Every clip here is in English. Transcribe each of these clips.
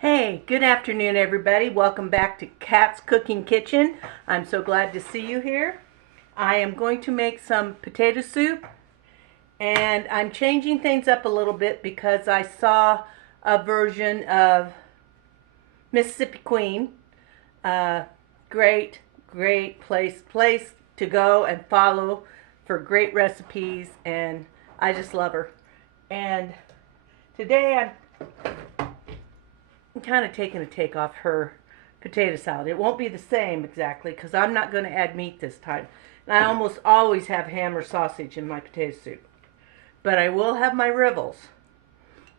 Hey, good afternoon everybody. Welcome back to Kat's Cooking Kitchen. I'm so glad to see you here. I am going to make some potato soup, and I'm changing things up a little bit because I saw a version of Mississippi Queen. Great place to go and follow for great recipes, and I just love her. And today I'm kind of taking a take off her potato salad. It won't be the same exactly because I'm not going to add meat this time. And I almost always have ham or sausage in my potato soup. But I will have my Rivels.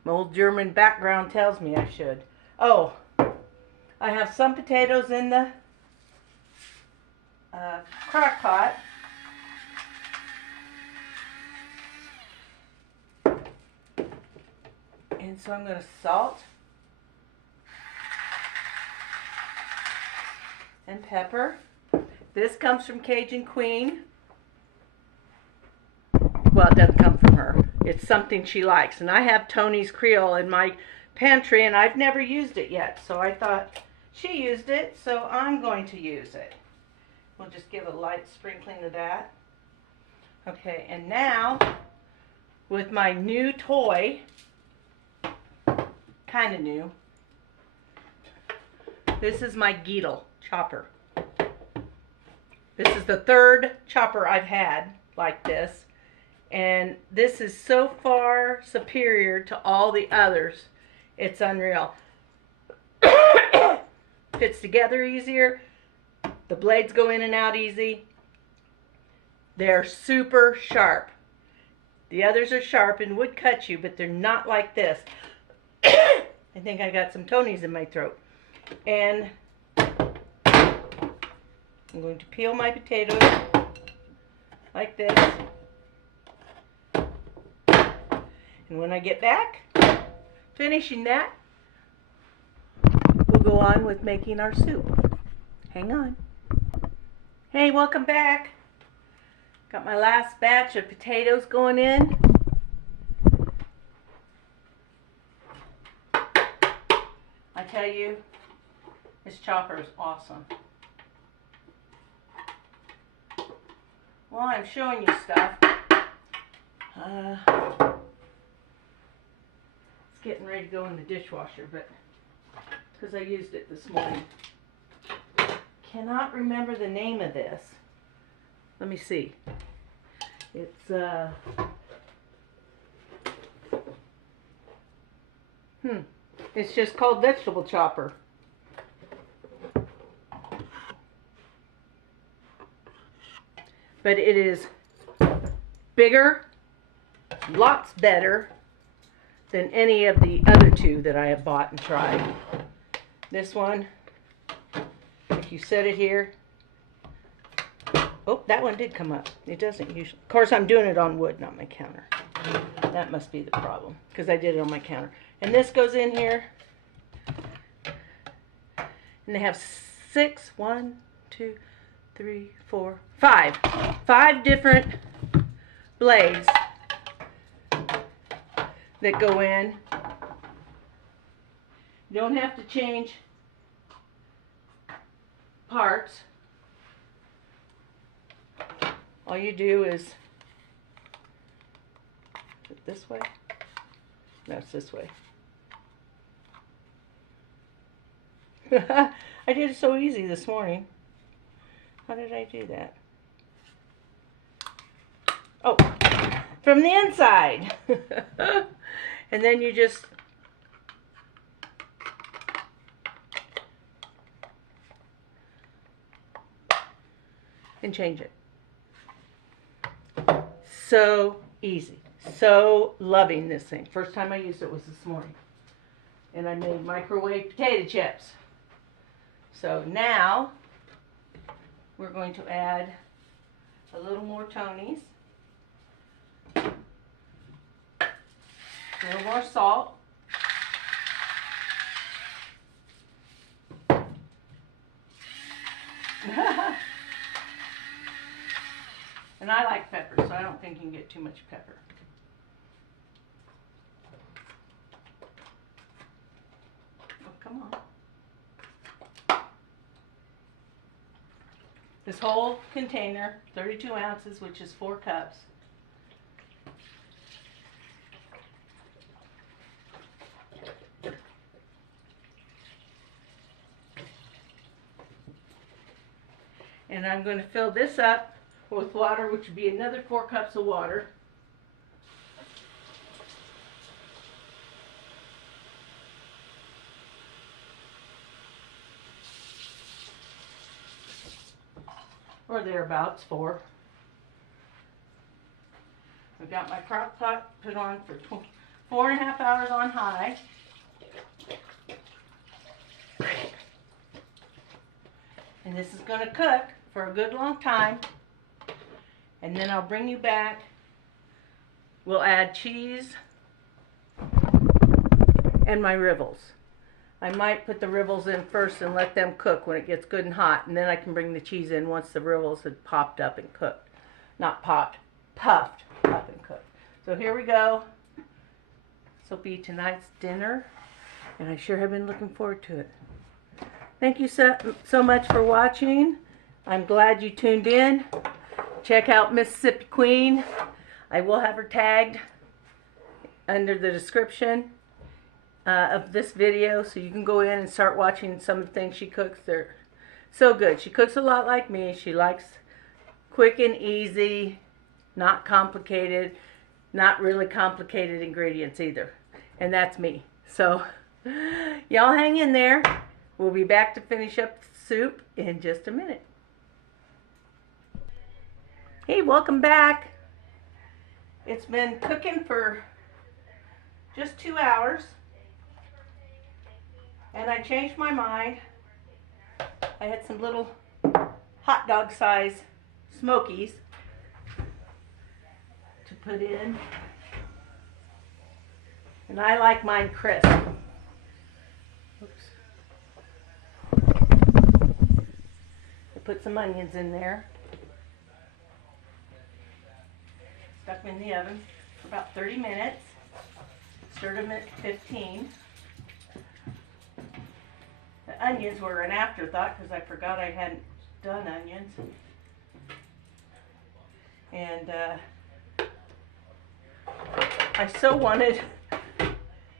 My old German background tells me I should. Oh, I have some potatoes in the crock pot. And so I'm going to salt and pepper. This comes from Cajun Queen. Well, it doesn't come from her. It's something she likes. And I have Tony's Creole in my pantry, and I've never used it yet. So I thought she used it, so I'm going to use it. We'll just give a light sprinkling of that. Okay, and now, with my new toy, kind of new, this is my Geedle chopper. This is the third chopper I've had like this, and this is so far superior to all the others. It's unreal. Fits together easier. The blades go in and out easy. They're super sharp. The others are sharp and would cut you, but they're not like this. I think I got some Tonys in my throat. And I'm going to peel my potatoes like this. And when I get back, finishing that, we'll go on with making our soup. Hang on. Hey, welcome back. Got my last batch of potatoes going in. I tell you, this chopper is awesome. Well, I'm showing you stuff. It's getting ready to go in the dishwasher, but because I used it this morning. Cannot remember the name of this. Let me see. It's it's just called vegetable chopper. But it is bigger, lots better than any of the other two that I have bought and tried. This one, if you set it here, oh, that one did come up. It doesn't usually. Of course, I'm doing it on wood, not my counter. That must be the problem, because I did it on my counter. And this goes in here, and they have 5 different blades that go in. You don't have to change parts. All you do is it this way. No, it's this way. I did it so easy this morning. How did I do that? Oh, from the inside. And then you just and change it. So easy. So loving this thing. First time I used it was this morning. And I made microwave potato chips. So now we're going to add a little more Tonys, a little more salt, and I like pepper, so I don't think you can get too much pepper. Oh, come This whole container, 32 ounces, which is 4 cups. And I'm going to fill this up with water, which would be another 4 cups of water. Or thereabouts, 4. I've got my crock pot put on for 4.5 hours on high. And this is going to cook for a good long time. And then I'll bring you back. We'll add cheese and my Rivels. I might put the Rivels in first and let them cook when it gets good and hot, and then I can bring the cheese in once the Rivels had popped up and cooked. Not popped, puffed up and cooked. So here we go. This will be tonight's dinner, and I sure have been looking forward to it. Thank you so much for watching. I'm glad you tuned in. Check out Mississippi Queen. I will have her tagged under the description of this video, so you can go in and start watching some of the things she cooks. They're so good. She cooks a lot like me. She likes quick and easy, not complicated, not really complicated ingredients either. And that's me. So y'all hang in there. We'll be back to finish up the soup in just a minute. Hey, welcome back. It's been cooking for just 2 hours. And I changed my mind. I had some little hot dog size smokies to put in. And I like mine crisp. Oops. I put some onions in there. Stuck them in the oven for about 30 minutes. Stirred them at 15. The onions were an afterthought because I forgot I hadn't done onions. And I so wanted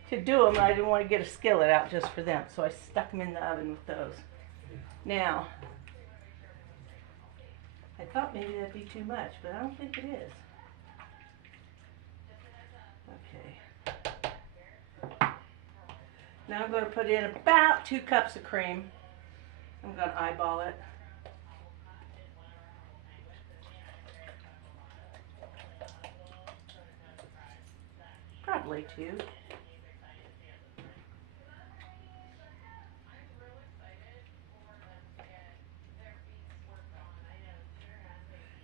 to do them, I didn't want to get a skillet out just for them, so I stuck them in the oven with those. Now, I thought maybe that'd be too much, but I don't think it is. Okay. Now I'm going to put in about 2 cups of cream. I'm going to eyeball it. Probably 2.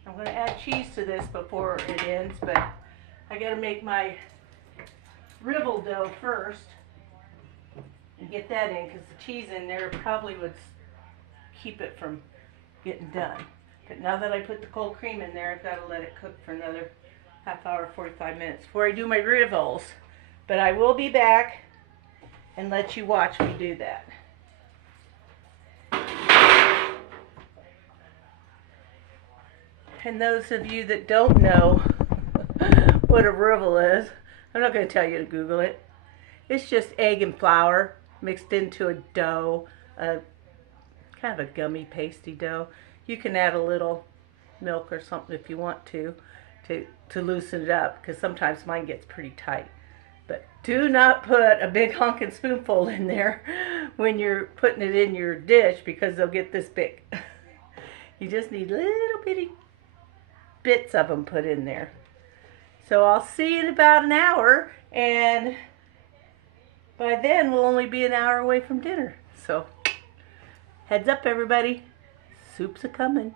I'm going to add cheese to this before it ends, but I got to make my Rivel dough first and get that in, because the cheese in there probably would keep it from getting done. But now that I put the cold cream in there, I've got to let it cook for another half hour, 45 minutes before I do my Rivels. But I will be back and let you watch me do that. And those of you that don't know what a Rivel is, I'm not going to tell you to Google it. It's just egg and flour mixed into a dough, kind of a gummy pasty dough. You can add a little milk or something if you want to loosen it up, because sometimes mine gets pretty tight. But do not put a big honking spoonful in there when you're putting it in your dish, because they'll get this big. You just need little bitty bits of them put in there. So I'll see you in about an hour, and by then we'll only be an hour away from dinner. So heads up, everybody, soup's a coming.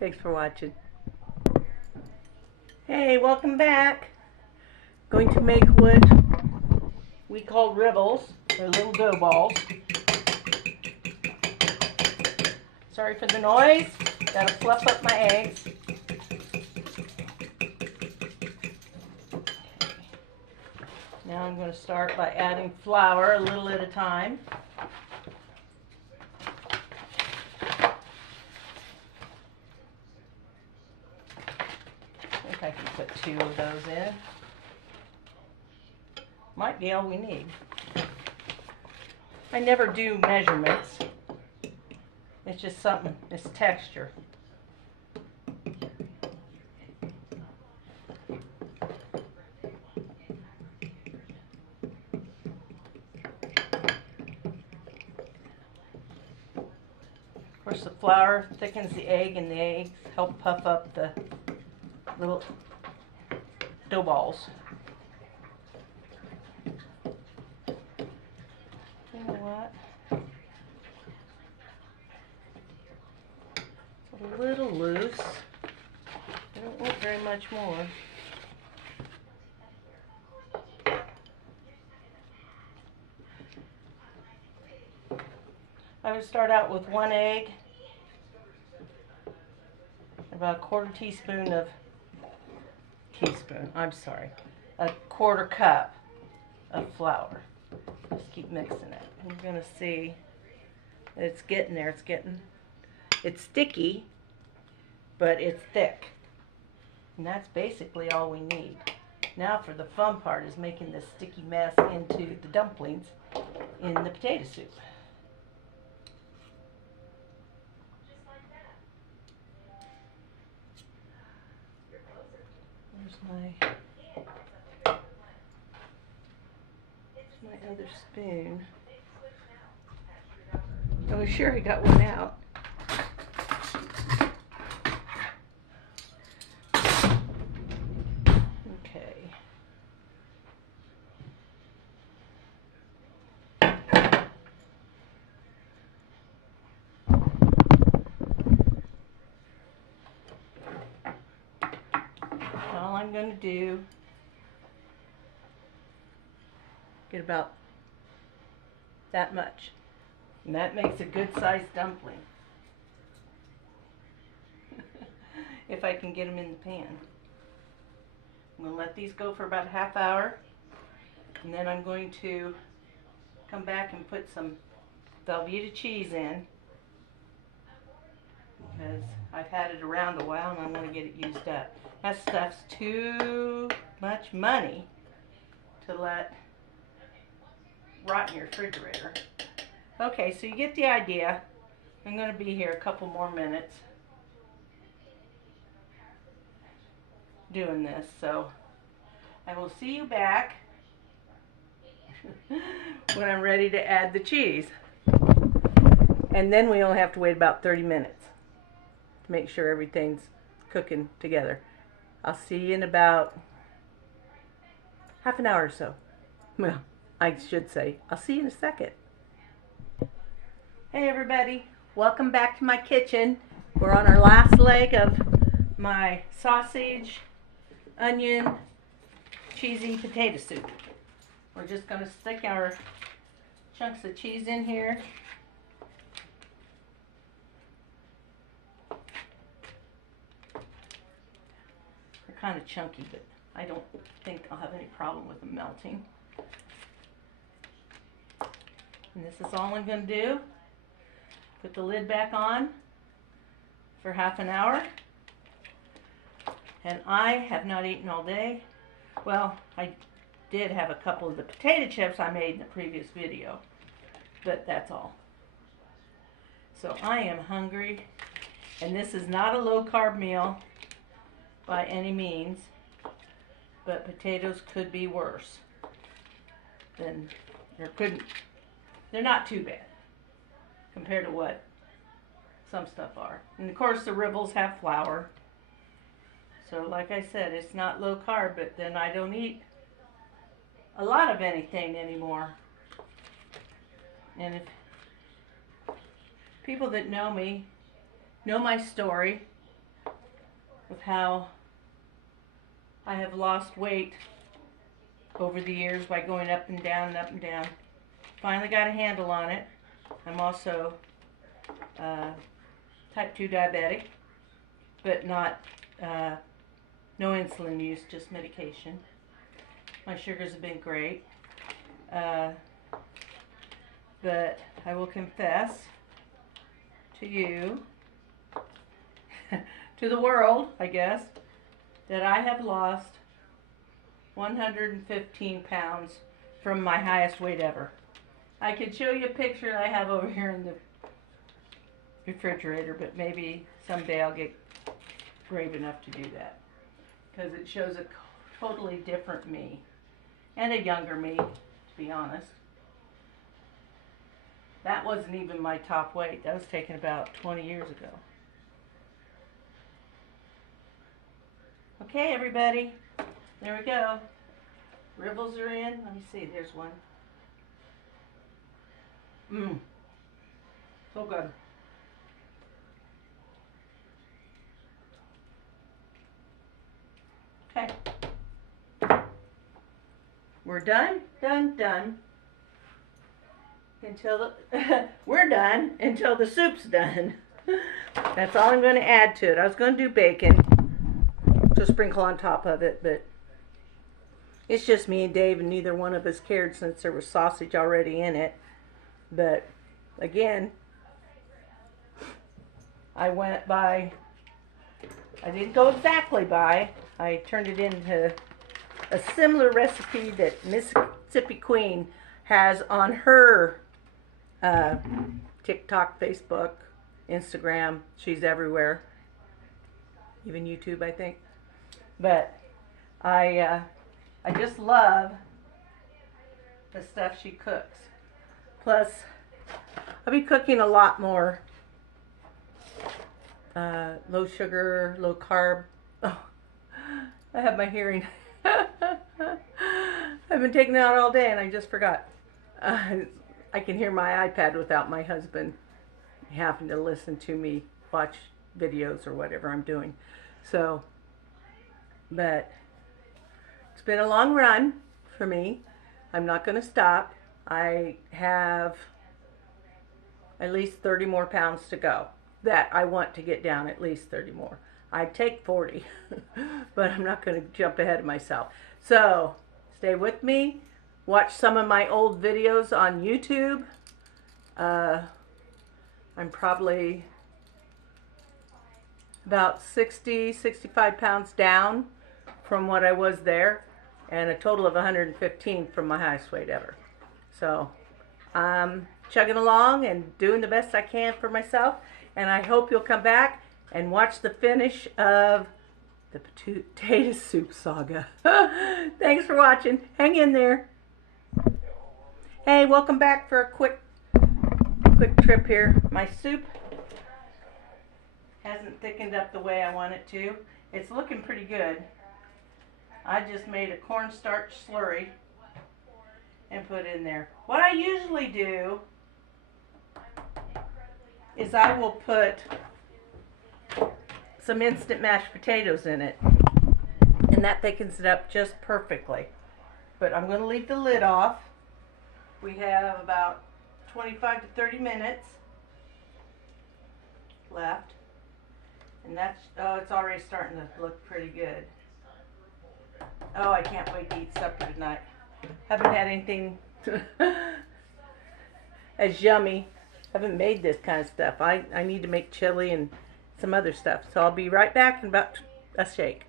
Thanks for watching. Hey, welcome back. Going to make what we call Rivels, or little dough balls. Sorry for the noise. Gotta fluff up my eggs. Now I'm going to start by adding flour a little at a time. think I can put 2 of those in. Might be all we need. I never do measurements. It's just something, it's texture. Of course, the flour thickens the egg, and the eggs help puff up the little dough balls. You know what? It's a little loose. I don't want very much more. I would start out with 1 egg, about a 1/4 teaspoon of, a 1/4 cup of flour. Just keep mixing it. And you're going to see that it's getting there. It's sticky, but it's thick. And that's basically all we need. Now for the fun part is making this sticky mess into the dumplings in the potato soup. There's my other spoon. I was sure I got one out. Okay. All I'm going to do, get about that much, and that makes a good sized dumpling. If I can get them in the pan. I'm going to let these go for about a ½ hour, and then I'm going to come back and put some Velveeta cheese in, because I've had it around a while and I want to get it used up. That stuff's too much money to let rot in your refrigerator. Okay, so you get the idea. I'm going to be here a couple more minutes doing this, so I will see you back when I'm ready to add the cheese. And then we only have to wait about 30 minutes to make sure everything's cooking together. I'll see you in about ½ an hour or so. Well, I should say, I'll see you in a second. Hey everybody, welcome back to my kitchen. We're on our last leg of my sausage, onion, cheesy potato soup. We're just going to stick our chunks of cheese in here. They're kind of chunky, but I don't think I'll have any problem with them melting. And this is all I'm going to do. Put the lid back on for ½ an hour. And I have not eaten all day. Well, I did have a couple of the potato chips I made in the previous video, but that's all. So I am hungry, and this is not a low-carb meal by any means, but potatoes could be worse than, they're not too bad compared to what some stuff are. And of course the Rivels have flour. So like I said, it's not low carb, but then I don't eat a lot of anything anymore. And if people that know me know my story of how I have lost weight over the years by going up and down and up and down. Finally got a handle on it. I'm also type 2 diabetic, but not no insulin use, just medication. My sugars have been great. But I will confess to you, to the world, I guess, that I have lost 115 pounds from my highest weight ever. I could show you a picture I have over here in the refrigerator, but maybe someday I'll get brave enough to do that, because it shows a totally different me, and a younger me, to be honest. That wasn't even my top weight. That was taken about 20 years ago. Okay, everybody, there we go. Rivels are in. Let me see, there's one. So good. Okay. We're done, done. Until the we're done until the soup's done. That's all I'm going to add to it. I was going to do bacon to sprinkle on top of it, but it's just me and Dave, and neither one of us cared since there was sausage already in it. But again, I went by, I didn't go exactly by, I turned it into a similar recipe that Mississippi Queen has on her TikTok, Facebook, Instagram. She's everywhere, even YouTube, I think. But I just love the stuff she cooks. Plus, I'll be cooking a lot more low sugar, low carb. Oh, I have my hearing. I've been taking it out all day and I just forgot. I can hear my iPad without my husband having to listen to me watch videos or whatever I'm doing. So, but it's been a long run for me. I'm not going to stop. I have at least 30 more pounds to go that I want to get down, at least 30 more. I'd take 40, but I'm not going to jump ahead of myself. So stay with me. Watch some of my old videos on YouTube. I'm probably about 60, 65 pounds down from what I was there, and a total of 115 from my highest weight ever. So I'm chugging along and doing the best I can for myself, and I hope you'll come back and watch the finish of the potato soup saga. Thanks for watching. Hang in there. Hey, welcome back for a quick trip here. My soup hasn't thickened up the way I want it to. It's looking pretty good. I just made a cornstarch slurry and put in there. What I usually do is I will put some instant mashed potatoes in it, and that thickens it up just perfectly. But I'm going to leave the lid off. We have about 25 to 30 minutes left, and that's, oh, it's already starting to look pretty good. Oh, I can't wait to eat supper tonight. Haven't had anything as yummy. Haven't made this kind of stuff. I need to make chili and some other stuff. So I'll be right back in about a shake.